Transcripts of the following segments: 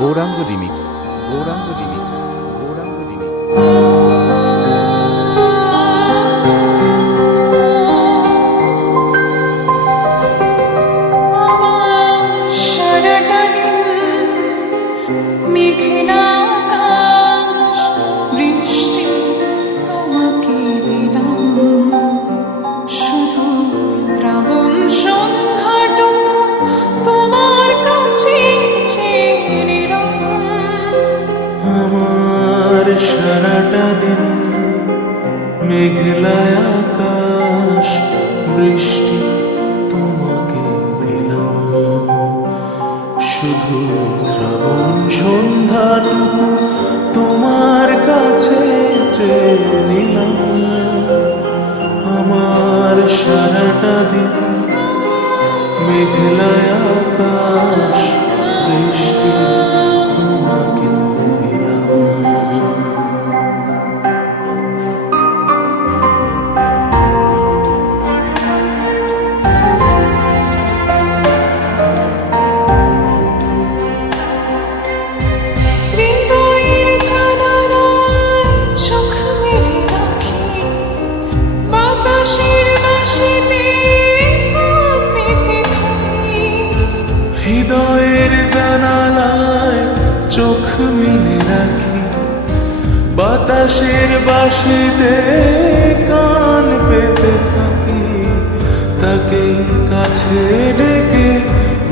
Gauranga remix, Gauranga remix, Gauranga remix. সারাটা দিন মেঘলা আকাশ বৃষ্টি তোমাকে দিলাম, শুধু শ্রাবণ সন্ধ্যাটুকু তোমার কাছে চেয়ে নিলাম। আমার সারাটা দিন মেঘলা আকাশ বৃষ্টি তোমাকে দিলাম। হৃদয়ের জানালায় চোখ মেলে রাখি, বাতাসের বাঁশিতে কান পেতে থাকি। তাকে কাছে ডেকে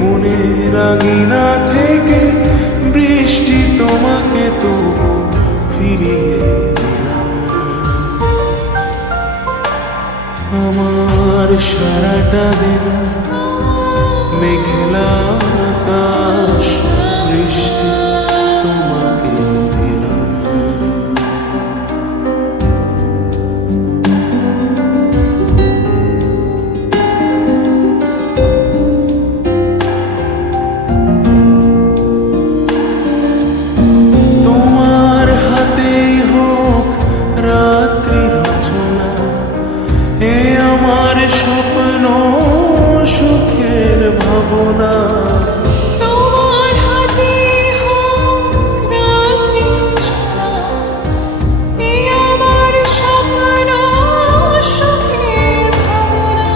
মনে রাঙিনা থেকে বৃষ্টি তোমাকে তো ফিরিয়ে দিলাম। আমার সারাটা দিন মেঘলা আকাশ বৃষ্টি তোমাকে দিলাম। তোমার হাতেই হোক রাত্রি রচনা, এ আমার স্বপ্ন সুখের ভাবনা। তোমার হাতে হোক রাত্রি রচনা, এ আমার স্বপ্ন সুখের ভাবনা।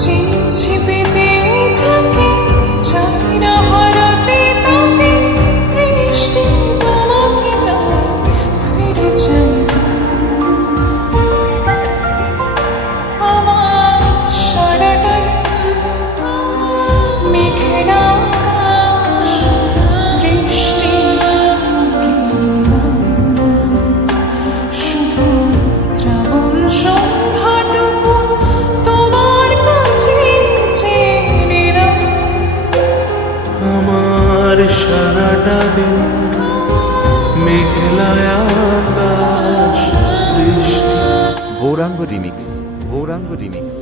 ঝিপঝিপে ঝাঁকে চাই না হারাতে তাকে, বৃষ্টি তোমাকে তাই ফিরে চাই। আমার সারাটা দিন মেঘলা আকাশ বৃষ্টি। Gauranga remix, Gauranga remix.